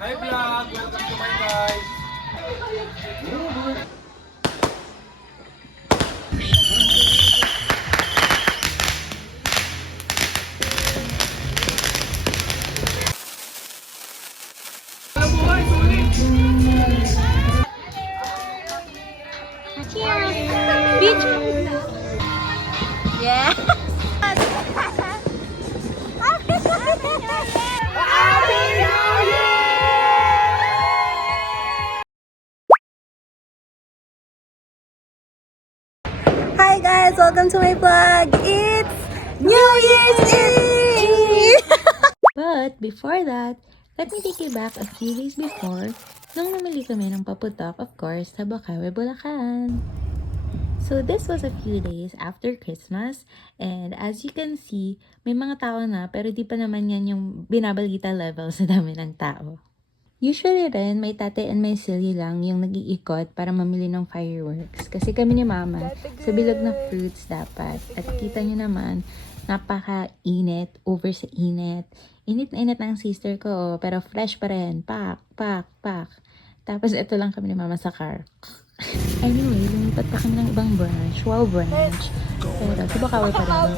Hi vlog! Welcome to my guys! Cheers! Beach! Yeah! Hi guys! Welcome to my vlog! It's New Year's Eve! But before that, let me take you back a few days before nung namili kami ng paputok, of course, sa Bukawi, Bulacan. So this was a few days after Christmas, and as you can see, may mga tao na pero di pa naman yan yung binabalita level sa dami ng tao. Usually rin, may tate and may silly lang yung nag-iikot para mamili ng fireworks. Kasi kami ni Mama, sa bilog na fruits dapat. At kita nyo naman, napaka-init, over sa init. Init na init ng sister ko, pero fresh pa rin. Pak, pak, pak. Tapos ito lang kami ni Mama sa car. Anyway, lumipat pa kami ng ibang branch, wow branch. Pero sa Bukawi pa rin.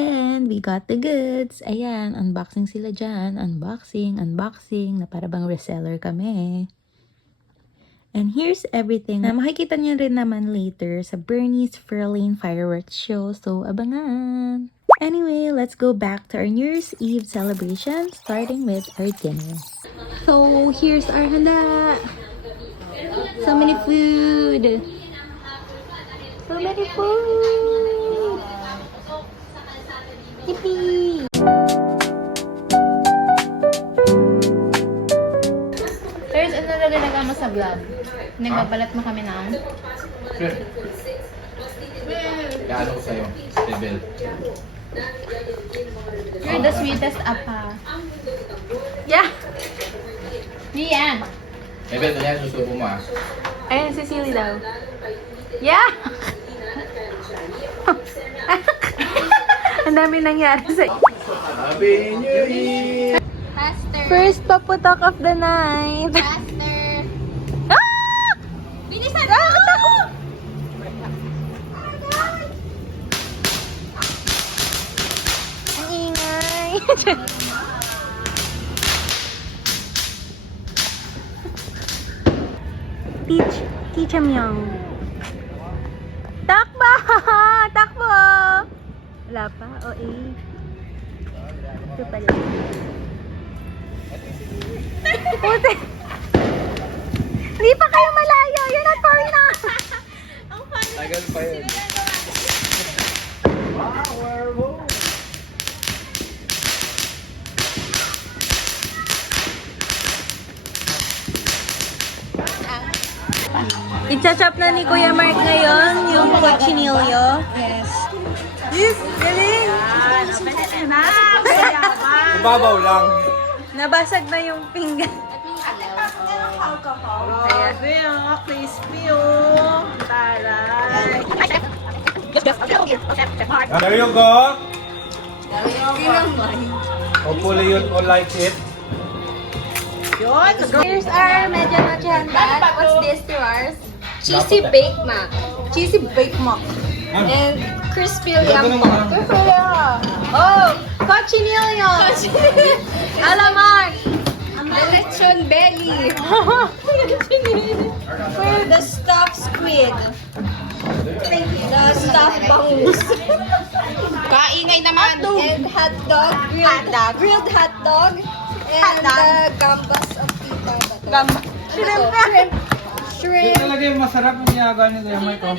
And we got the goods. Ayan, unboxing sila dyan. Unboxing, na para bang reseller kami. And here's everything na makikita nyo rin naman later sa Bernie's Fairlane Fireworks Show. So, abangan! Anyway, let's go back to our New Year's Eve celebration, starting with our dinner. So, here's our handa! So many food! So many food! Yippee! There's another ginagawa mo sa vlog. Nagbabalat mo kami ng... Kaano ko sa'yo? Bebel. You're the sweetest apa. Yeah! Yan! Bebel, ito yan. Susubo mo ah. Ayun, si Silly daw. Yeah! Ang dami nangyari sa... Happy New Year! Faster! First paputok of the night. Faster! Ah! Bilisan Ah, takbo! Ang ingay. Teach him young. Takbo! Takbo! Wala pa? O eh. Ito pala. Puti! Hindi pa kayo malayo! You're not far enough! Tagal pa yun. Powerful! I-chop na ni Kuya Mark ngayon yung cochinillo. Yes. Yes! Galing! Ibabaw lang. Nabasag na yung pinggan. Grabe, crispy oh. Taray. There you go. Hopefully you all like it. Yun. Here's our medyo noche handa. What's this to ours? Cheesy baked mac. Cheesy baked mac. And crispy yampo. Oh! Cochinillo! Alamar! Lechon belly! The stuffed squid. The stuffed bangus. Kaingay naman! And hot dog. Grilled hot dog. And the gambas of tita. Gambas. Shrimp. Shrimp. Talaga yung masarap yung ginagawa niyo kaya may ko.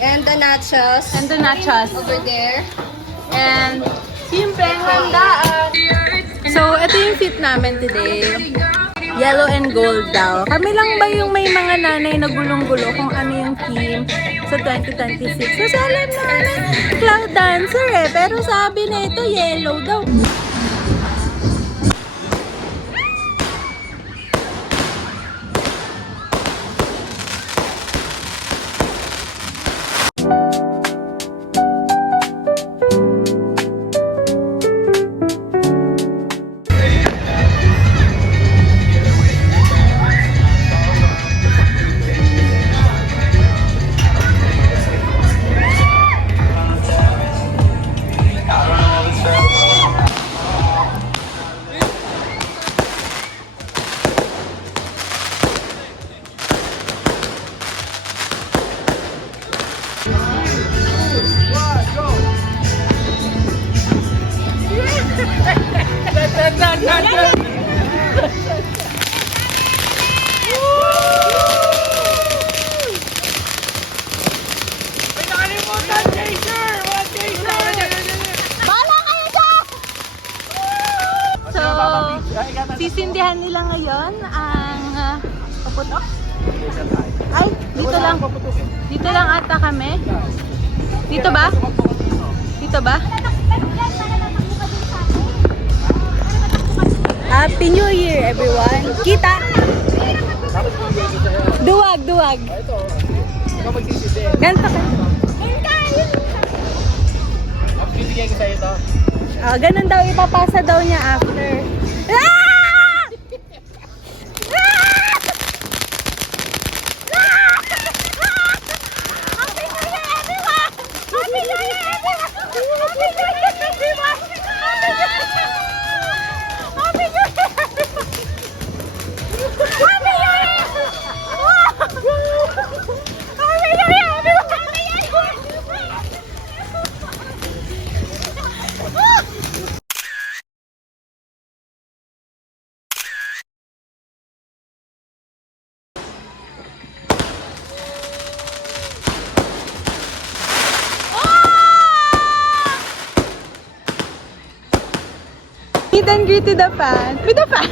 And the nachos. And the nachos. Over there. And simpleng handaan. So, ito yung fit namin today. Yellow and gold daw. Kami lang ba yung may mga nanay na gulong-gulo kung ano yung theme sa 2026? Kasi alam namin, cloud dancer eh. Pero sabi na ito, yellow daw. So, sisindihan nila ngayon ang paputok. Ay, dito lang. Dito lang ata kami. Dito ba? Dito ba? Happy New Year, everyone. Kita! Duwag, duwag. Ganto ka. Ganun daw, ipapasa daw niya after. Ah! Happy New Year, everyone! Happy New Year, everyone! Happy New Year, everyone! Happy New Year, everyone! Happy New Year! Happy New Year, everyone! Meet and greet to the fan. With the fan.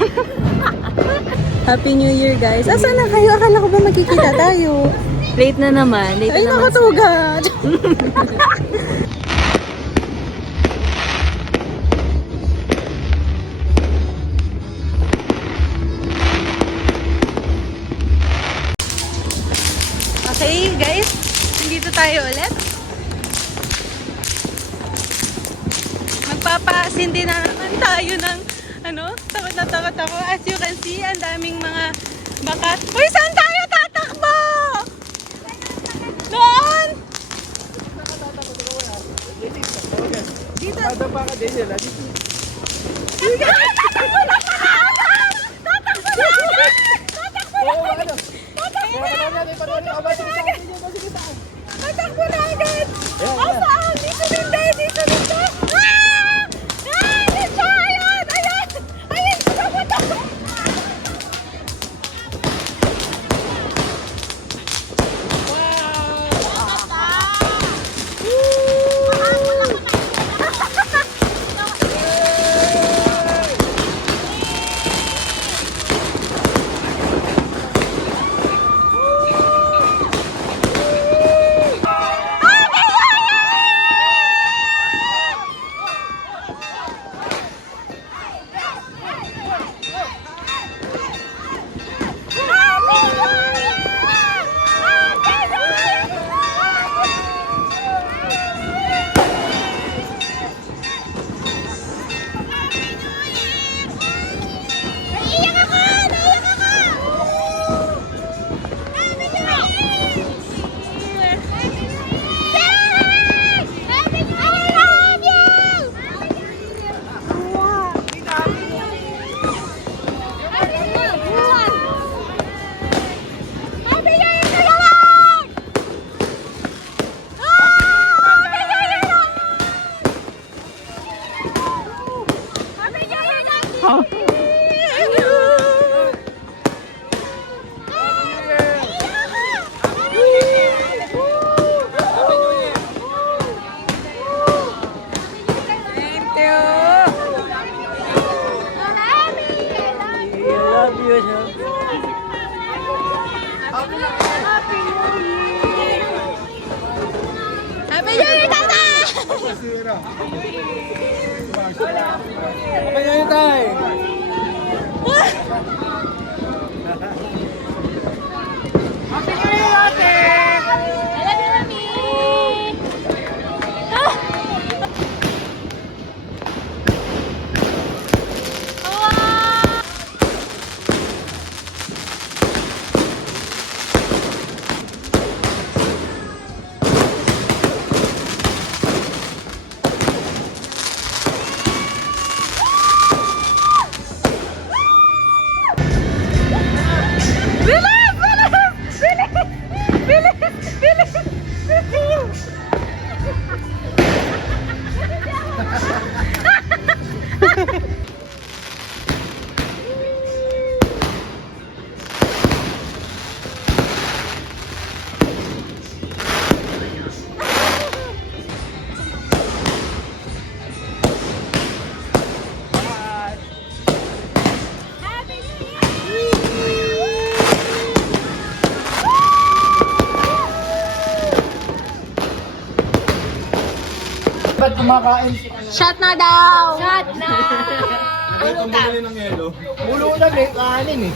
Happy New Year, guys. Asan na kayo? Akala ko ba magkikita tayo? Late na naman. Late Ay, na naman. nakatugad. Okay, guys. Nandito tayo ulit. Magpapasindi na naman tayo ng takot na takot ako. As you can see, ang daming mga bakat. Uy, saan tayo tatakbo? Doon! Dito. Tatakbo na kaagad! Tatakbo na agad! Tatakbo na agad! Tatakbo na agad! Saan? Dito hindi! Dito hindi! Dito! Ayan! Ayan! Ayan! Tatakbo! Happy New Year, Tata! Happy New Year, Tay! Happy New Year, ate! I love you, Mami! kumakain. Shot na daw! Shot na! Ito bumili ng yelo. Ulo na may kanin eh.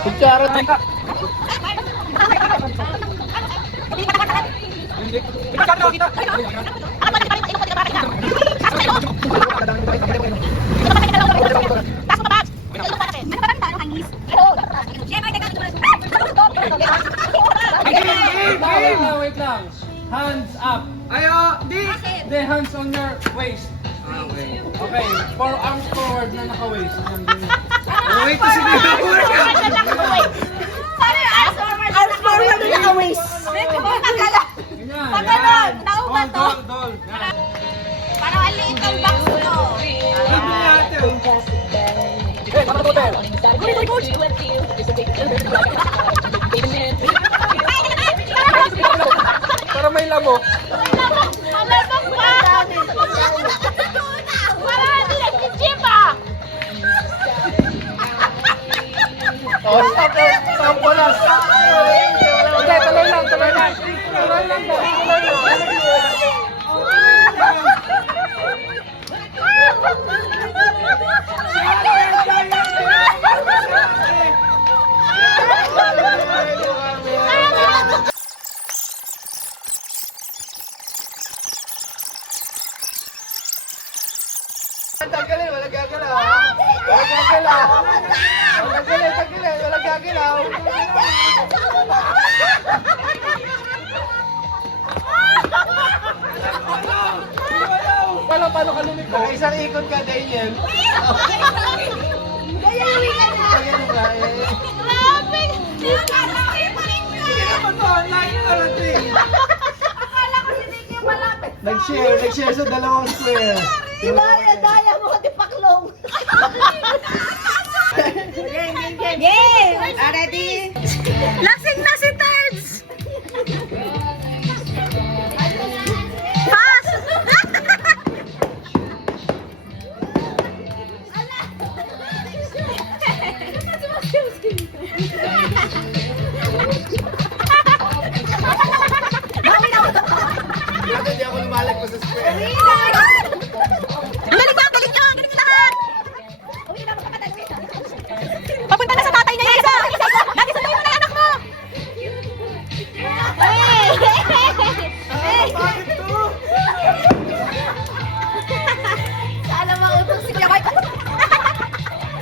Kutsara teka. Wait lang. Hands up. Ayo, di hands on your waist. Okay, forearms forward na naka-waist. Wait, sige. Arms forward na naka-waist. Pagkanon, tao ba to? Dol. Parang ang liit ng box mo. Para may lamok. Malabang pa! Parang ang liit ng jeep ah! Oh, stop na. Stop ko na. Stop. Hindi, tuloy lang. Tuloy lang. Tuloy lang. Tanggalin, wala gagalaw. Wala gagalaw. Tanggalin, wala gagalaw. Paano ka lumiko? Isang ikot ka, Daniel. Gayawi ka na! Ayan ka eh. Grabe! Hindi naman to, online na rating. Akala ko si Nicky malapit. Nag-share sa dalawang square. Daya mo, di paklong. Game! Ready? Lasing na si Terds! Pass! Bakit hindi ako lumalagpas sa square? Ang galing ba? Ang galing nyo! Ang galing lahat! Papunta na sa tatay niya yung isa! Lagi sabihin mo na yung anak mo! Bakit to? Sana mautos si Kuya Mike.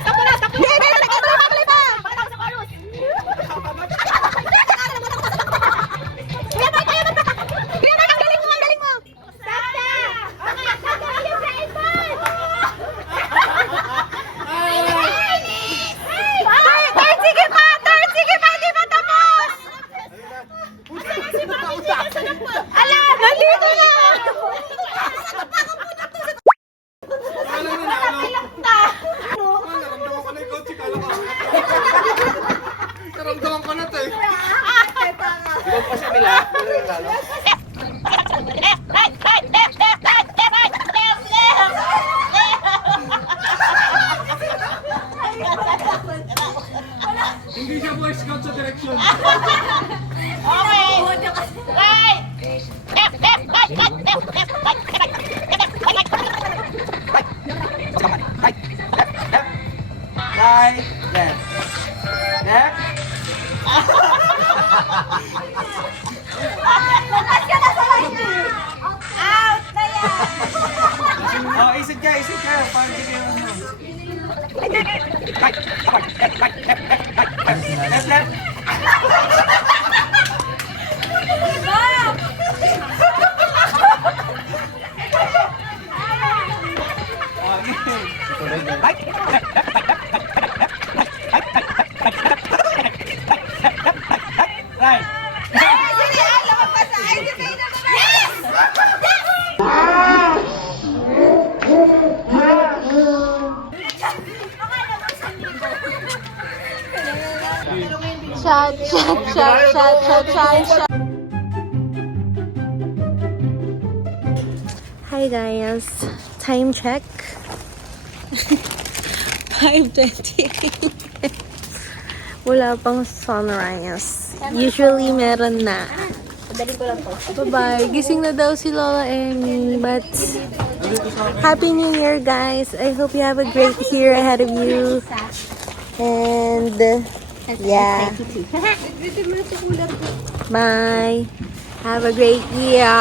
Stop mo na! Stop mo na! Hindi! Nagkatuloy pa! Pakita ko sa chorus. Kuya Mike, kaya magpaka! Kuya Mike, ang galing mo! Ang galing mo! Stop na! Nakakagaling yung sa iPhone! Third, sige pa! Third, sige pa! Hindi pa tapos! Ala! Nandito na! Naramdaman ko na yung kotse, kala ko. Naramdaman ko na to eh. Ibang pa siya nila. Hindi siya boy scout sa direksyon. Right, left. Left. Out na yan! Oh, isip ka. Para hindi kayo ano. Left, left. Right. Shot, shot, shot, shot, shot, shot, shot. Hi guys, time check. 5:20. Wala pang sunrise. Usually meron na. Dali ko lang to. Bye-bye. Gising na daw si Lola Emmy. But, Happy New Year, guys. I hope you have a great year ahead of you. And, yeah. Bye. Have a great year.